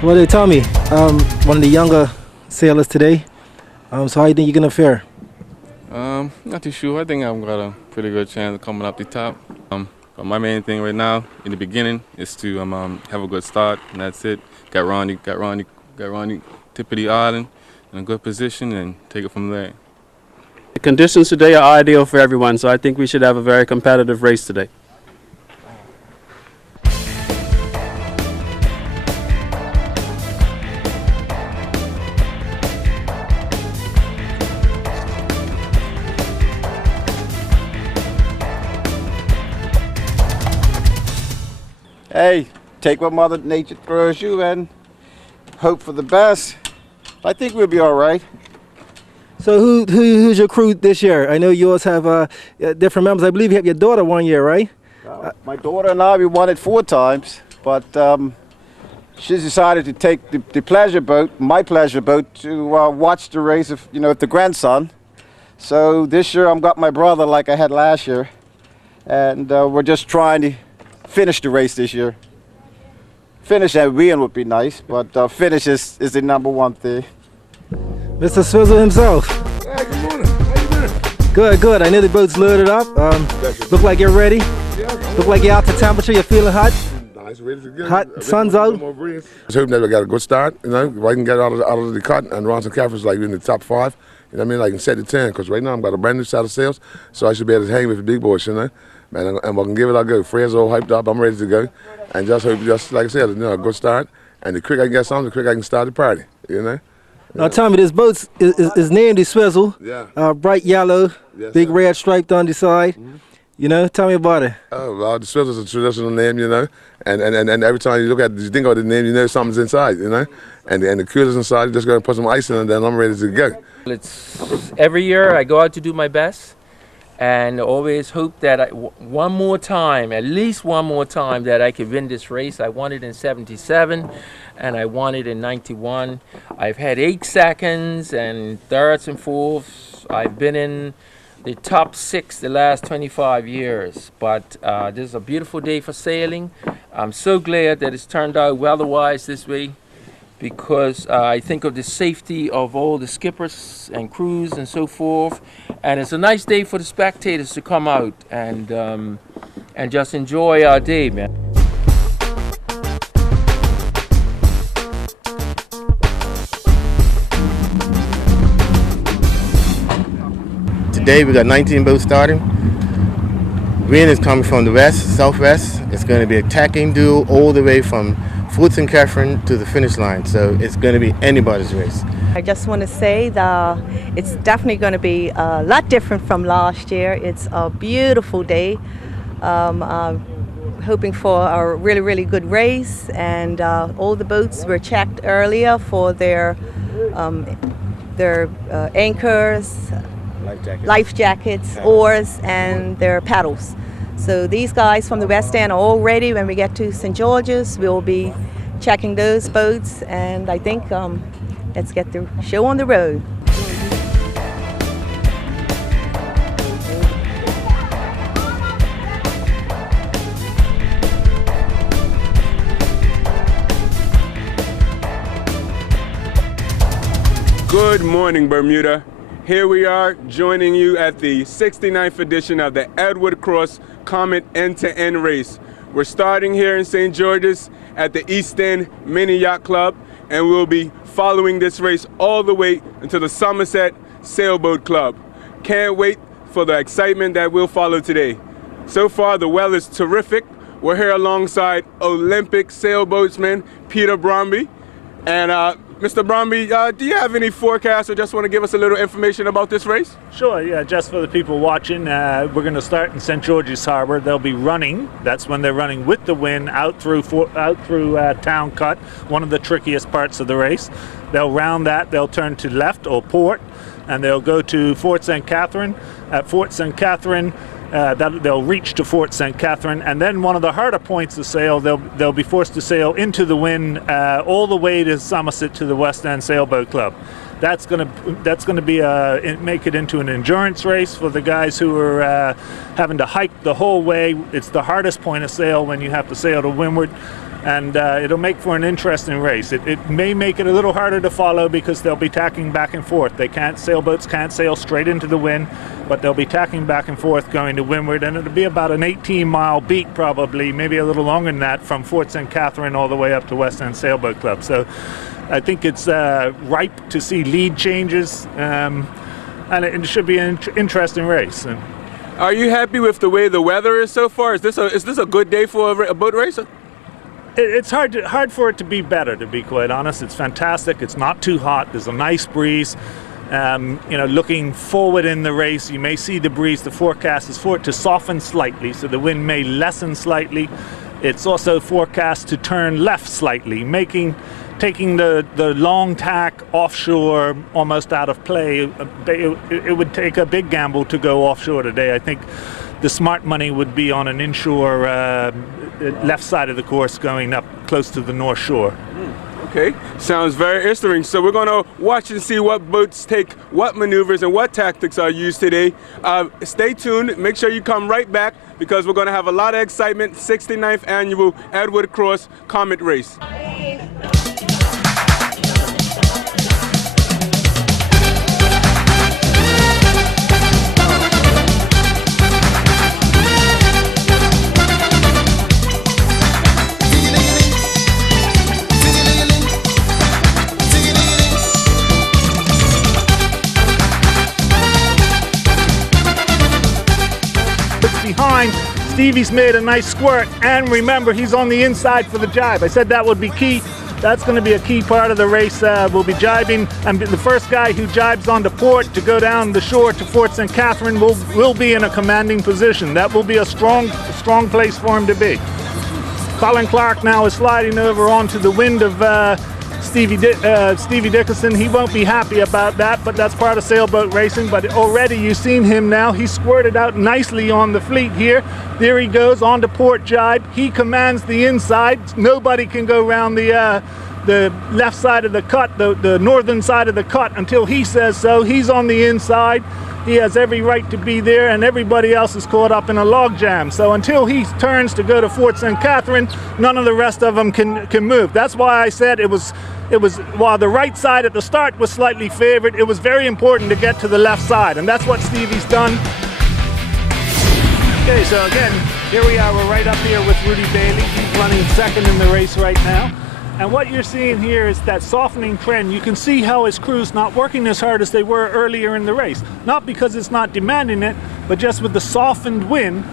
So what they tell me, one of the younger sailors today. So how do you think you're gonna fare? Not too sure. I think I've got a pretty good chance of coming up the top. But my main thing right now, in the beginning, is to have a good start, and that's it. Got Ronnie, tip of the island, in a good position, and take it from there. The conditions today are ideal for everyone, so I think we should have a very competitive race today. Hey, take what Mother Nature throws you and hope for the best. I think we'll be all right. So who's your crew this year? I know yours have different members. I believe you have your daughter one year, right? My daughter and I, we won it 4 times, but she's decided to take the pleasure boat, my pleasure boat, to watch the race of, with the grandson. So this year I've got my brother like I had last year, and we're just trying to finish the race this year. Finish and win would be nice, but finish is the #1 thing. Mr. Swizzle himself. Hey, good morning. How you doing? Good. I know the boat's loaded up. Look like you're ready. Look like you're out to temperature. You're feeling hot. Nice, ready to go. Hot, sun's out. I was hoping that we got a good start. If I can get out of the cut and Ronson Caffrey's like in the top 5. You know what I mean? Like in set the 10, because right now I've got a brand new set of sails, so I should be able to hang with the big boys, Man, and we can give it a go. Fred's all hyped up. I'm ready to go, and just hope, just like I said, a good start. And the quick I can get something, the quick I can start the party. Now tell me, this boat is named the Swizzle. Yeah. Bright yellow, Yes, big sir. red stripe on the side. Tell me about it. Oh, well, the Swizzle's a traditional name, and every time you think of the name, something's inside, and the cooler's inside. You just go and put some ice in, and then I'm ready to go. It's every year I go out to do my best, and always hope that at least one more time, that I could win this race. I won it in '77, and I won it in '91. I've had 8 seconds and thirds and fourths. I've been in the top 6 the last 25 years, but this is a beautiful day for sailing. I'm so glad that it's turned out weather-wise this way, because I think of the safety of all the skippers and crews and so forth, and it's a nice day for the spectators to come out and just enjoy our day, man. Today we got 19 boats starting. Wind is coming from the west, southwest. It's going to be a tacking duel all the way from Fort St. Catherine to the finish line. So it's going to be anybody's race. I just want to say that it's definitely going to be a lot different from last year. It's a beautiful day. I'm hoping for a really, really good race, and all the boats were checked earlier for their anchors, life jackets, oars, and their paddles. So these guys from the West End are all ready. When we get to St. George's, we'll be checking those boats, and I think let's get the show on the road. Good morning, Bermuda. Here we are joining you at the 69th edition of the Edward Cross Comet end-to-end race. We're starting here in St. George's at the East End Mini Yacht Club, and we'll be following this race all the way into the Somerset Sailboat Club. Can't wait for the excitement that will follow today. So far, the weather is terrific. We're here alongside Olympic sailboatsman Peter Bromby. And Mr. Bromby, do you have any forecasts or just want to give us a little information about this race? Sure, yeah, just for the people watching, we're going to start in St. George's Harbor. They'll be running, that's when they're running with the wind out through Town Cut, one of the trickiest parts of the race. They'll round that, they'll turn to left or port, and they'll go to Fort St. Catherine. At Fort St. Catherine, they'll reach to Fort St. Catherine, and then one of the harder points to sail, they'll be forced to sail into the wind all the way to Somerset to the West End Sailboat Club. That's going to be make it into an endurance race for the guys who are having to hike the whole way. It's the hardest point of sail when you have to sail to windward. and it'll make for an interesting race. It may make it a little harder to follow because they'll be tacking back and forth. Sailboats can't sail straight into the wind, but they'll be tacking back and forth going to windward, and it'll be about an 18-mile beat probably, maybe a little longer than that, from Fort St. Catherine all the way up to West End Sailboat Club. So I think it's ripe to see lead changes, and it should be an interesting race. Are you happy with the way the weather is so far? Is this a good day for a boat racer? It's hard for it to be better, to be quite honest. It's fantastic. It's not too hot. There's a nice breeze. Looking forward in the race, you may see the breeze. The forecast is for it to soften slightly, so the wind may lessen slightly. It's also forecast to turn left slightly, taking the long tack offshore almost out of play. It would take a big gamble to go offshore today. I think the smart money would be on an inshore left side of the course going up close to the North Shore. Okay, sounds very interesting. So we're going to watch and see what boats take what maneuvers and what tactics are used today. Stay tuned. Make sure you come right back because we're going to have a lot of excitement. 69th annual Edward Cross Comet race. Behind, Stevie's made a nice squirt, and remember, he's on the inside for the jibe. I said that would be key. That's going to be a key part of the race. We'll be jibing, and the first guy who jibes onto port to go down the shore to Fort St. Catherine will be in a commanding position. That will be a strong place for him to be. Colin Clark now is sliding over onto the wind of Stevie Dickinson. He won't be happy about that, but that's part of sailboat racing. But already you've seen him now. He squirted out nicely on the fleet here. There he goes on to port jibe. He commands the inside. Nobody can go around the left side of the cut, the northern side of the cut, until he says so. He's on the inside. He has every right to be there, and everybody else is caught up in a logjam. So until he turns to go to Fort St. Catherine, none of the rest of them can move. That's why I said it was while the right side at the start was slightly favored, it was very important to get to the left side, and that's what Stevie's done. Okay, so again, here we are. We're right up here with Rudy Bailey. He's running second in the race right now. And what you're seeing here is that softening trend. You can see how his crew's not working as hard as they were earlier in the race. Not because it's not demanding it, but just with the softened wind,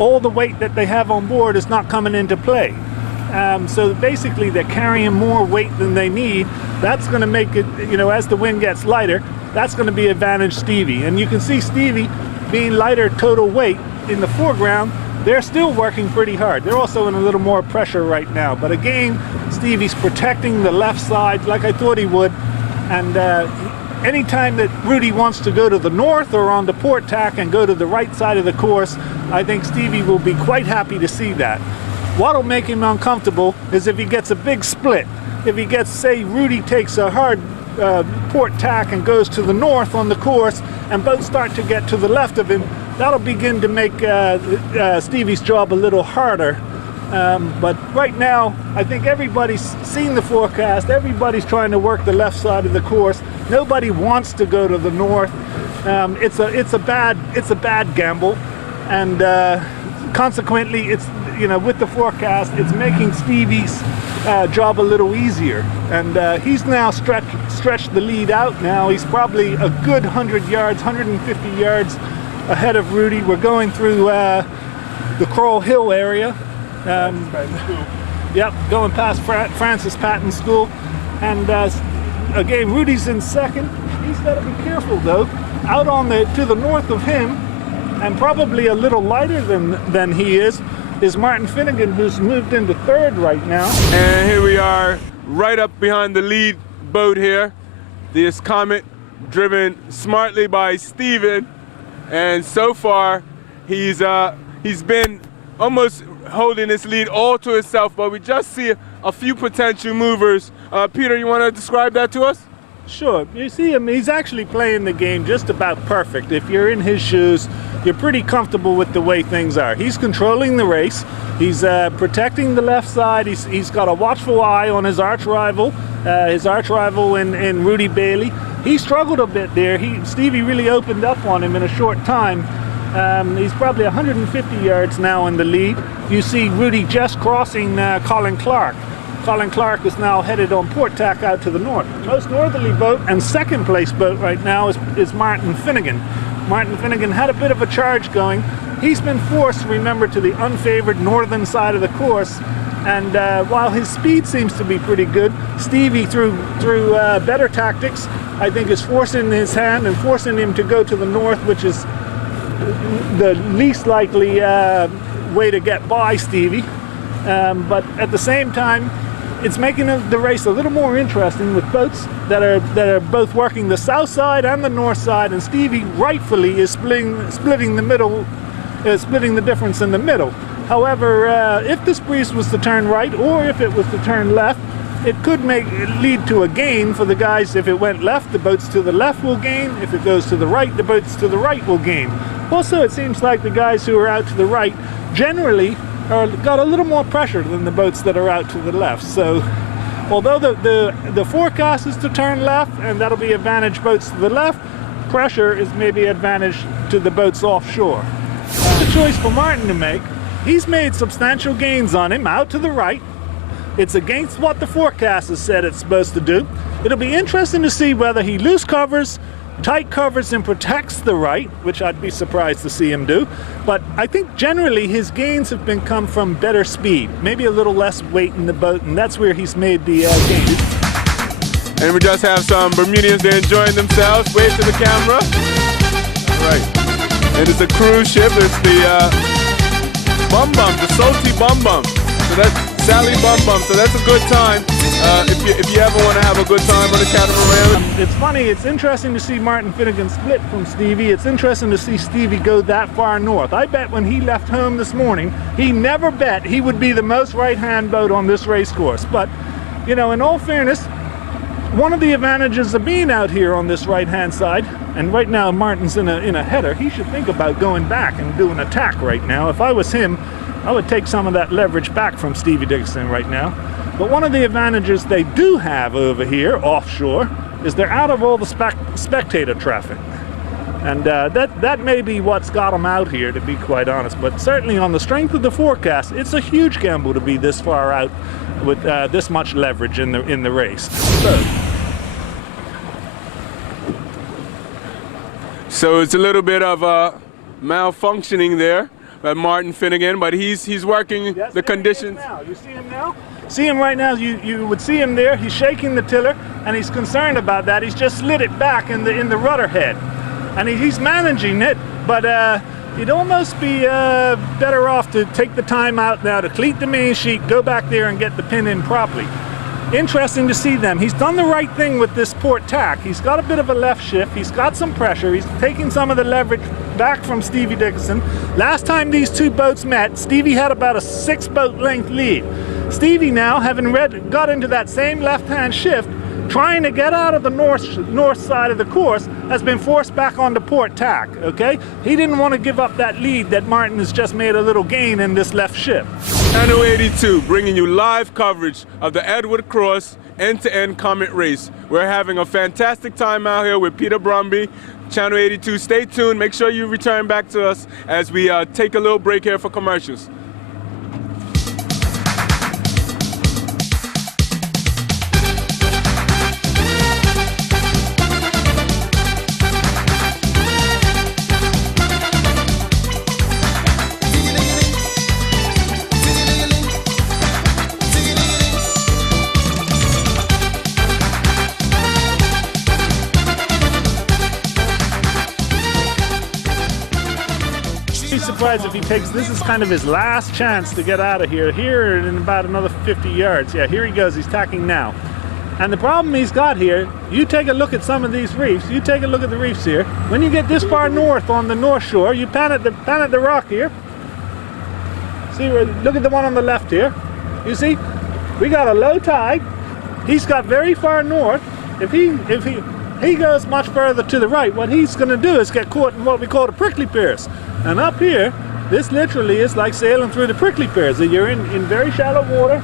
all the weight that they have on board is not coming into play. So basically they're carrying more weight than they need. That's going to make it, as the wind gets lighter, that's going to be advantage Stevie. And you can see Stevie being lighter total weight in the foreground. They're still working pretty hard. They're also in a little more pressure right now. But again, Stevie's protecting the left side like I thought he would. And anytime that Rudy wants to go to the north or on the port tack and go to the right side of the course, I think Stevie will be quite happy to see that. What'll make him uncomfortable is if he gets a big split. If he gets, say, Rudy takes a hard port tack and goes to the north on the course, and both start to get to the left of him, that'll begin to make Stevie's job a little harder. But right now, I think everybody's seen the forecast. Everybody's trying to work the left side of the course. Nobody wants to go to the north. It's a bad gamble, and consequently, it's with the forecast, it's making Stevie's job a little easier. And he's now stretched the lead out. Now he's probably a good 100 yards, 150 yards ahead of Rudy. We're going through the Crowell Hill area. Yep, going past Francis Patton School. And again, Rudy's in second. He's got to be careful though. Out to the north of him, and probably a little lighter than he is Martin Finnegan, who's moved into third right now. And here we are, right up behind the lead boat here. This Comet, driven smartly by Steven. And so far, he's been almost holding this lead all to himself, but we just see a few potential movers. Peter, you want to describe that to us? Sure. You see him, he's actually playing the game just about perfect. If you're in his shoes, you're pretty comfortable with the way things are. He's controlling the race. He's protecting the left side. He's got a watchful eye on his arch rival in Rudy Bailey. He struggled a bit there. Stevie really opened up on him in a short time. He's probably 150 yards now in the lead. You see Rudy just crossing Colin Clark. Colin Clark is now headed on port tack out to the north. Most northerly boat and second place boat right now is Martin Finnegan. Martin Finnegan had a bit of a charge going. He's been forced, remember, to the unfavored northern side of the course. And while his speed seems to be pretty good, Stevie, through better tactics, I think is forcing his hand and forcing him to go to the north, which is the least likely way to get by Stevie. But at the same time, it's making the race a little more interesting with boats that are both working the south side and the north side, and Stevie rightfully is splitting the middle, splitting the difference in the middle. However, if this breeze was to turn right, or if it was to turn left, it could lead to a gain for the guys. If it went left, the boats to the left will gain. If it goes to the right, the boats to the right will gain. Also, it seems like the guys who are out to the right generally got a little more pressure than the boats that are out to the left. So although the forecast is to turn left, and that'll be advantage boats to the left, pressure is maybe advantage to the boats offshore. It's a choice for Martin to make. He's made substantial gains on him out to the right. It's against what the forecast has said it's supposed to do. It'll be interesting to see whether he loose covers, tight covers, and protects the right, which I'd be surprised to see him do. But I think generally his gains have come from better speed, maybe a little less weight in the boat, and that's where he's made the gains. And we just have some Bermudians, they're enjoying themselves. Wave to the camera. All right. And it's a cruise ship. It's the Bum Bum, the Salty Bum Bum. So that's Sally Bum Bum. So that's a good time. If you ever want to have a good time on a catamaran. It's funny, it's interesting to see Martin Finnegan split from Stevie. It's interesting to see Stevie go that far north. I bet when he left home this morning, he never bet he would be the most right-hand boat on this race course. But, you know, in all fairness, one of the advantages of being out here on this right-hand side, and right now Martin's in a header, he should think about going back and doing an attack right now. If I was him, I would take some of that leverage back from Stevie Dickinson right now. But one of the advantages they do have over here, offshore, is they're out of all the spectator traffic. And that may be what's got them out here, to be quite honest. But certainly on the strength of the forecast, it's a huge gamble to be this far out with this much leverage in the race. So it's a little bit of malfunctioning there by Martin Finnegan, but he's working the conditions. You see him now? See him right now, you would see him there. He's shaking the tiller, and he's concerned about that. He's just slid it back in the rudder head. And he's managing it, but he'd almost be better off to take the time out now to cleat the main sheet, go back there and get the pin in properly. Interesting to see them. He's done the right thing with this port tack. He's got a bit of a left shift. He's got some pressure. He's taking some of the leverage back from Stevie Dickinson. Last time these two boats met, Stevie had about a 6-boat length lead. Stevie now, having got into that same left-hand shift, trying to get out of the north side of the course, has been forced back onto port tack, okay? He didn't want to give up that lead that Martin has just made a little gain in this left shift. Channel 82 bringing you live coverage of the Edward Cross end-to-end Comet race. We're having a fantastic time out here with Peter Bromby. Channel 82, stay tuned. Make sure you return back to us as we take a little break here for commercials. If he takes, this is kind of his last chance to get out of here in about another 50 yards. Yeah, here he goes, he's tacking now. And the problem he's got here, you take a look at some of these reefs, you take a look at the reefs here. When you get this far north on the north shore, you pan at the rock here. See, look at the one on the left here. You see, we got a low tide. He's got very far north. if he goes much further to the right, what he's going to do is get caught in what we call the prickly pears. And up here, this literally is like sailing through the prickly pears. You're in very shallow water.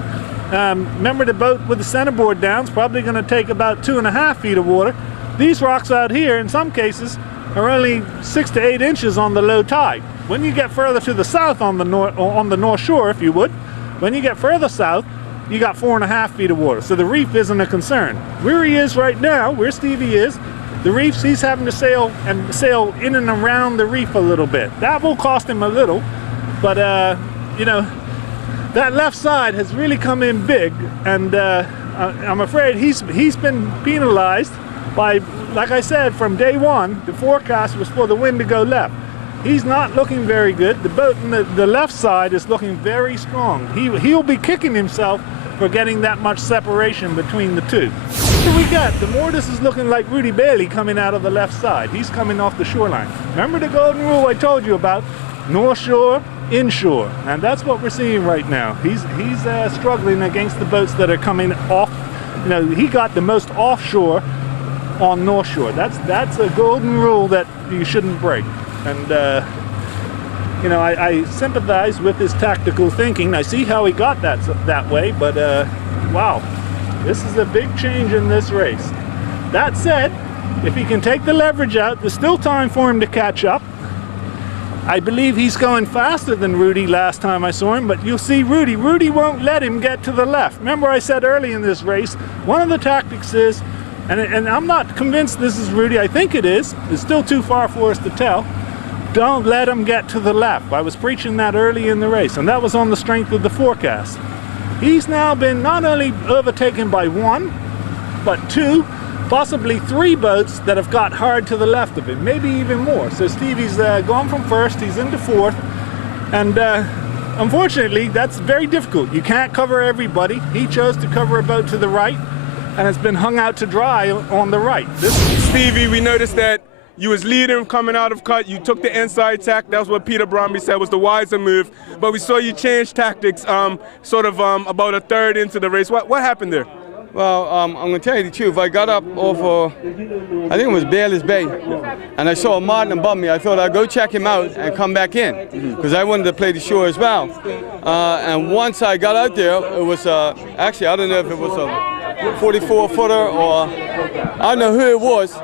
Remember, the boat with the centerboard down is probably going to take about 2.5 feet of water. These rocks out here, in some cases, are only 6 to 8 inches on the low tide. When you get further to the south on the north shore, if you would, when you get further south, you got 4.5 feet of water. So the reef isn't a concern. Where he is right now, where Stevie is, the reefs, he's having to sail in and around the reef a little bit. That will cost him a little, but you know, that left side has really come in big, and I'm afraid he's been penalized by, like I said, from day one, the forecast was for the wind to go left. He's not looking very good. The boat on the left side is looking very strong. He'll be kicking himself for getting that much separation between the two. What do we got? The more this is looking like Rudy Bailey coming out of the left side. He's coming off the shoreline. Remember the golden rule I told you about? North shore, inshore. And that's what we're seeing right now. He's struggling against the boats that are coming off. You know, he got the most offshore on North Shore. That's a golden rule that you shouldn't break. And you know, I sympathize with his tactical thinking. I see how he got that way, but wow, this is a big change in this race. That said, if he can take the leverage out, there's still time for him to catch up. I believe he's going faster than Rudy last time I saw him, but you'll see Rudy won't let him get to the left. Remember I said early in this race, one of the tactics is, and I'm not convinced this is Rudy, I think it is, it's still too far for us to tell, don't let him get to the left. I was preaching that early in the race, and that was on the strength of the forecast. He's now been not only overtaken by 1, but 2, possibly 3 boats that have got hard to the left of him, maybe even more. So Stevie's gone from first, he's into 4th, and unfortunately that's very difficult. You can't cover everybody. He chose to cover a boat to the right, and it's been hung out to dry on the right. Stevie, we noticed that you was leading coming out of cut. You took the inside tack. That's what Peter Bromby said was the wiser move. But we saw you change tactics sort of about a third into the race. What happened there? Well, I'm going to tell you the truth. I got up over, I think it was Bailey's Bay, and I saw a Martin above me. I thought I'd go check him out and come back in, because I wanted to play the shore as well. And once I got out there, it was, actually, I don't know if it was a 44-footer or I don't know who it was.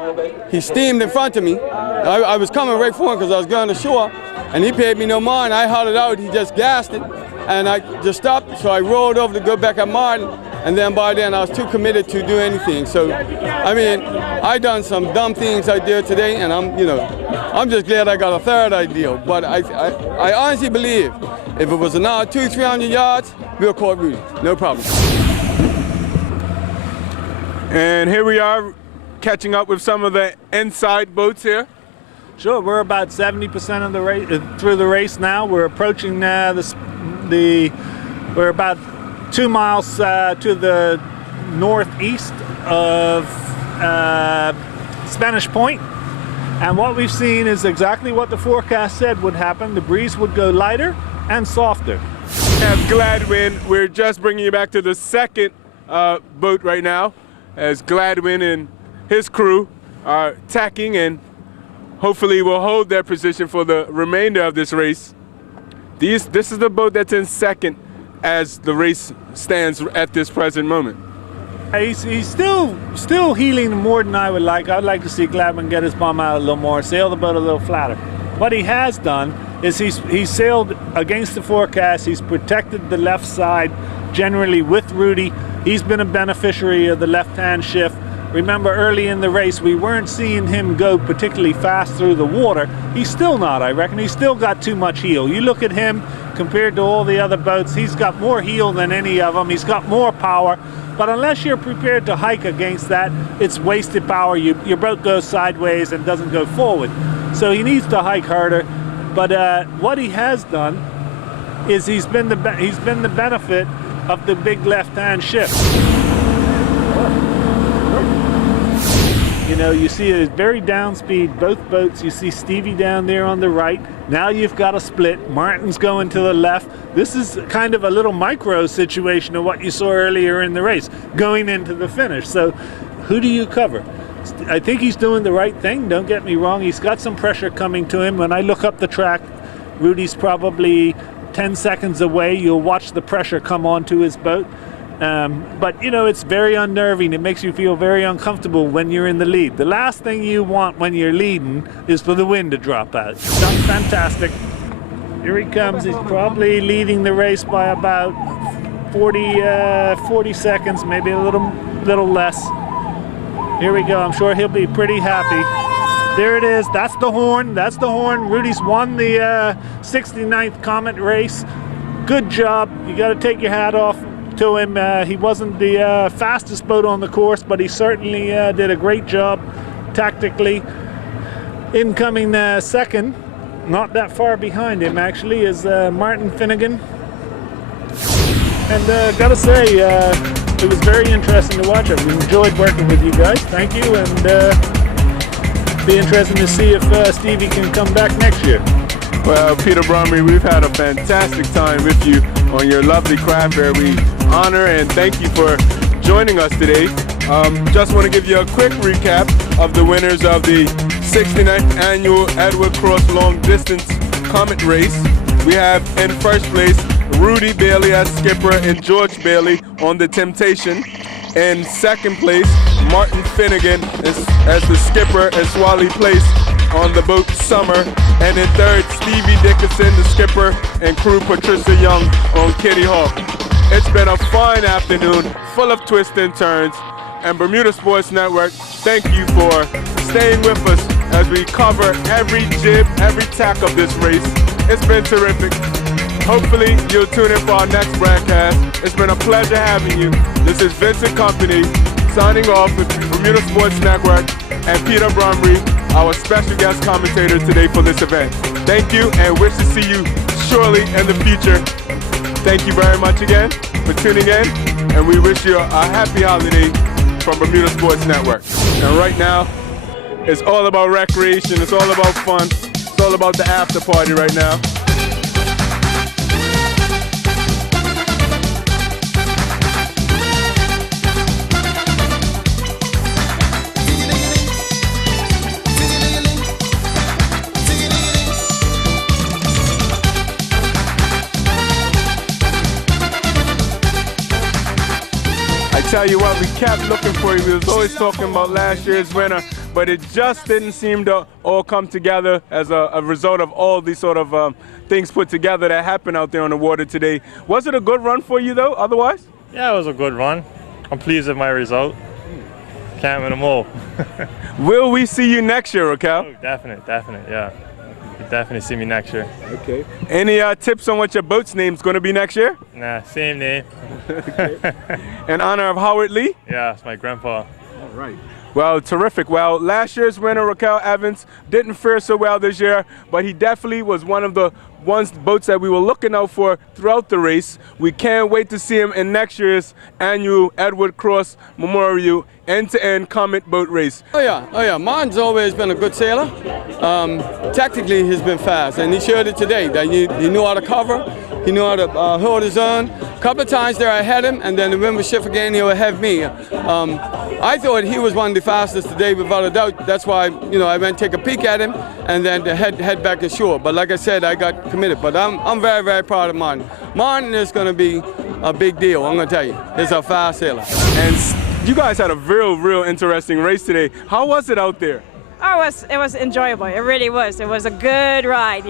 He steamed in front of me. I was coming right for him because I was going ashore, and he paid me no mind. I hauled it out. He just gassed it, and I just stopped. So I rolled over to go back at Martin, and then by then I was too committed to do anything. So, I mean, I done some dumb things out there today, and I'm just glad I got a third ideal. But I honestly believe if it was another 200-300 yards, we'll call Rudy, no problem. And here we are catching up with some of the inside boats here. Sure, we're about 70% of the race through the race now. We're approaching we're about 2 miles to the northeast of Spanish Point. And what we've seen is exactly what the forecast said would happen. The breeze would go lighter and softer. As Gladwin, we're just bringing you back to the second boat right now, as Gladwin and his crew are tacking and hopefully will hold their position for the remainder of this race. This is the boat that's in second as the race stands at this present moment. He's still healing more than I would like. I'd like to see Gladwin get his bum out a little more, sail the boat a little flatter. What he has done is he's sailed against the forecast. He's protected the left side generally with Rudy. He's been a beneficiary of the left-hand shift. Remember, early in the race, we weren't seeing him go particularly fast through the water. He's still not, I reckon. He's still got too much heel. You look at him compared to all the other boats, he's got more heel than any of them. He's got more power. But unless you're prepared to hike against that, it's wasted power. Your boat goes sideways and doesn't go forward. So he needs to hike harder. But what he has done is he's been the benefit of the big left-hand shift. You know, you see a very down speed, both boats. You see Stevie down there on the right. Now you've got a split. Martin's going to the left. This is kind of a little micro situation of what you saw earlier in the race, going into the finish. So who do you cover? I think he's doing the right thing, don't get me wrong. He's got some pressure coming to him. When I look up the track, Rudy's probably 10 seconds away. You'll watch the pressure come onto his boat. But, you know, it's very unnerving. It makes you feel very uncomfortable when you're in the lead. The last thing you want when you're leading is for the wind to drop out. Done fantastic. Here he comes. He's probably leading the race by about 40 seconds, maybe a little less. Here we go. I'm sure he'll be pretty happy. There it is. That's the horn. That's the horn. Rudy's won the 69th Comet race. Good job. You got to take your hat off to him. He wasn't the fastest boat on the course, but he certainly did a great job tactically. Incoming second, not that far behind him actually, is Martin Finnegan. And gotta say, it was very interesting to watch it. We enjoyed working with you guys. Thank you, and be interesting to see if Stevie can come back next year. Well, Peter Bromby, we've had a fantastic time with you on your lovely craft fair. We honor and thank you for joining us today. Just want to give you a quick recap of the winners of the 69th Annual Edward Cross Long Distance Comet Race. We have in first place Rudy Bailey as skipper and George Bailey on the Temptation. In second place, Martin Finnegan as the skipper and Swally Place on the boat Summer. And in third, Stevie Dickinson, the skipper, and crew Patricia Young on Kitty Hawk. It's been a fine afternoon, full of twists and turns. And Bermuda Sports Network, thank you for staying with us as we cover every jib, every tack of this race. It's been terrific. Hopefully you'll tune in for our next broadcast. It's been a pleasure having you. This is Vincent Company signing off with Bermuda Sports Network and Peter Bromby, our special guest commentator today for this event. Thank you and wish to see you surely in the future. Thank you very much again for tuning in, and we wish you a happy holiday from Bermuda Sports Network. And right now, it's all about recreation, it's all about fun, it's all about the after party right now. Tell you what, we kept looking for you. We was always talking about last year's winner, but it just didn't seem to all come together as a result of all these sort of things put together that happened out there on the water today. Was it a good run for you though, otherwise? Yeah, it was a good run. I'm pleased with my result. Can't win them all. Will we see you next year, Raquel? Oh, definitely, yeah. You'll definitely see me next year. Okay. Any tips on what your boat's name's going to be next year? Nah, same name. Okay. In honor of Howard Lee? Yeah, it's my grandpa. All right. Well, terrific. Well, last year's winner, Raquel Evans, didn't fare so well this year, but he definitely was one of the boats that we were looking out for throughout the race. We can't wait to see him in next year's annual Edward Cross Memorial end-to-end Comet boat race. Oh yeah. Martin's always been a good sailor. Tactically, he's been fast, and he showed it today that he knew how to cover, he knew how to hold his own. A couple of times there I had him, and then the wind would shift again, he would have me. I thought he was one of the fastest today, without a doubt. That's why, I went take a peek at him, and then head back ashore. But like I said, I got committed. But I'm very, very proud of Martin. Martin is going to be a big deal, I'm going to tell you. He's a fast sailor. And you guys had a real interesting race today. How was it out there? Oh, it was enjoyable. It really was. It was a good ride,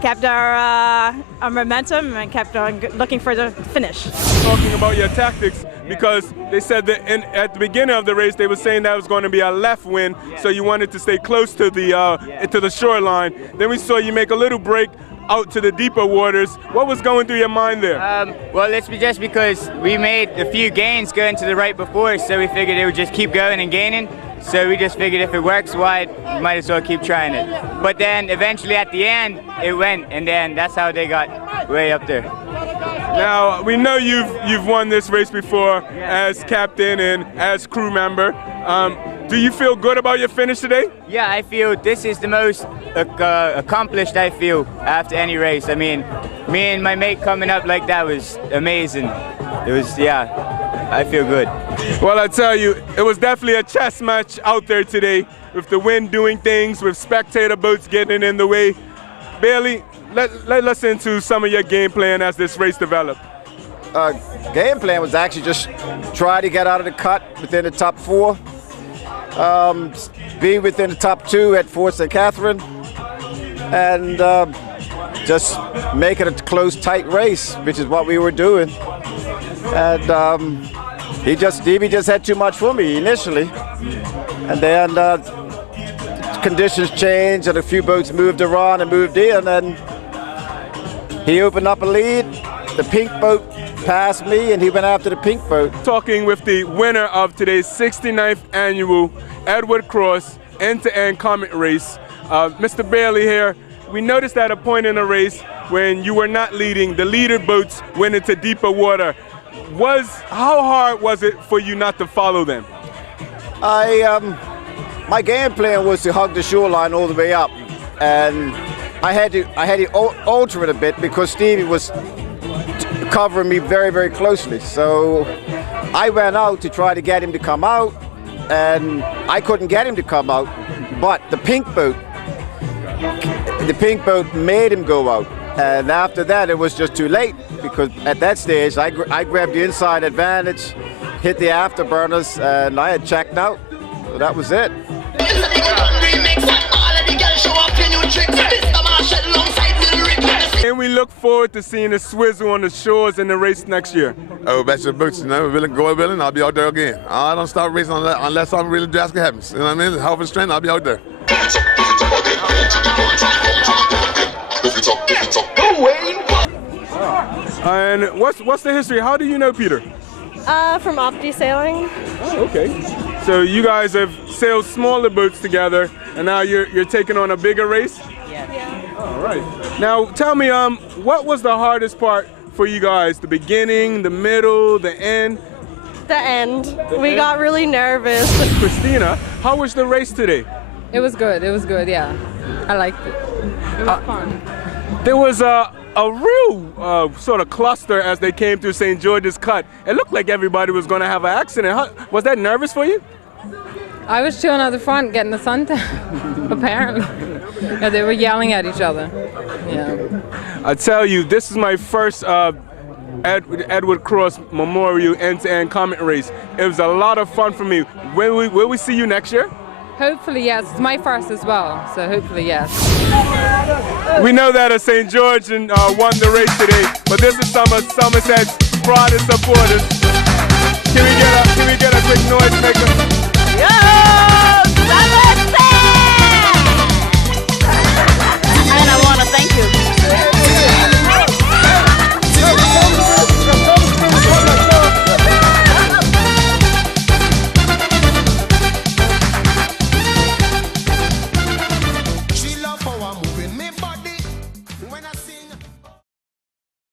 Kept our momentum and kept on looking for the finish. Talking about your tactics, because they said that at the beginning of the race they were saying that it was going to be a left wind, so you wanted to stay close to the shoreline. Then we saw you make a little break out to the deeper waters. What was going through your mind there? Well, it's just because we made a few gains going to the right before, so we figured it would just keep going and gaining. So we just figured if it works wide, we might as well keep trying it. But then eventually at the end, it went, and then that's how they got way up there. Now, we know you've won this race before as captain and as crew member. Do you feel good about your finish today? Yeah, I feel this is the most accomplished I feel after any race. I mean, me and my mate coming up like that was amazing. It was, I feel good. Well, I tell you, it was definitely a chess match out there today, with the wind doing things, with spectator boats getting in the way. Bailey, let's listen to some of your game plan as this race developed. Game plan was actually just try to get out of the cut within the top 4, be within the top 2 at Fort St. Catherine, and just make it a close, tight race, which is what we were doing. And Stevie just had too much for me initially, and then conditions changed and a few boats moved around and moved in, and he opened up a lead. The pink boat passed me, and he went after the pink boat. Talking with the winner of today's 69th annual Edward Cross end-to-end Comet race, Mr. Bailey here. We noticed at a point in the race when you were not leading, the leader boats went into deeper water. How hard was it for you not to follow them? My game plan was to hug the shoreline all the way up, and I had to alter it a bit because Stevie was covering me very, very closely. So I went out to try to get him to come out, and I couldn't get him to come out, but the pink boat made him go out. And after that, it was just too late, because at that stage, I grabbed the inside advantage, hit the afterburners, and I had checked out. So that was it. And we look forward to seeing the Swizzle on the shores in the race next year. Oh, that's your boots, you know, willing, I'll be out there again. I don't start racing unless something really drastic happens. You know what I mean? Health and strength, I'll be out there. And what's the history? How do you know Peter? From Opti Sailing. Oh, okay. So you guys have sailed smaller boats together, and now you're taking on a bigger race? Yeah. All right. Now tell me, what was the hardest part for you guys? The beginning, the middle, the end? The end. We got really nervous. Christina, how was the race today? It was good. It was good. Yeah, I liked it. It was fun. There was a real sort of cluster as they came through St. George's Cut. It looked like everybody was going to have an accident. Was that nervous for you? I was chilling at the front getting the suntan, apparently. Yeah, they were yelling at each other. Yeah. I tell you, this is my first Edward Cross Memorial end-to-end Comet race. It was a lot of fun for me. Will we see you next year? Hopefully, yes. It's my first as well, so hopefully, yes. We know that St. George won the race today, but this is some of Somerset's pride and supporters. Can we get a quick noise maker? Yeah!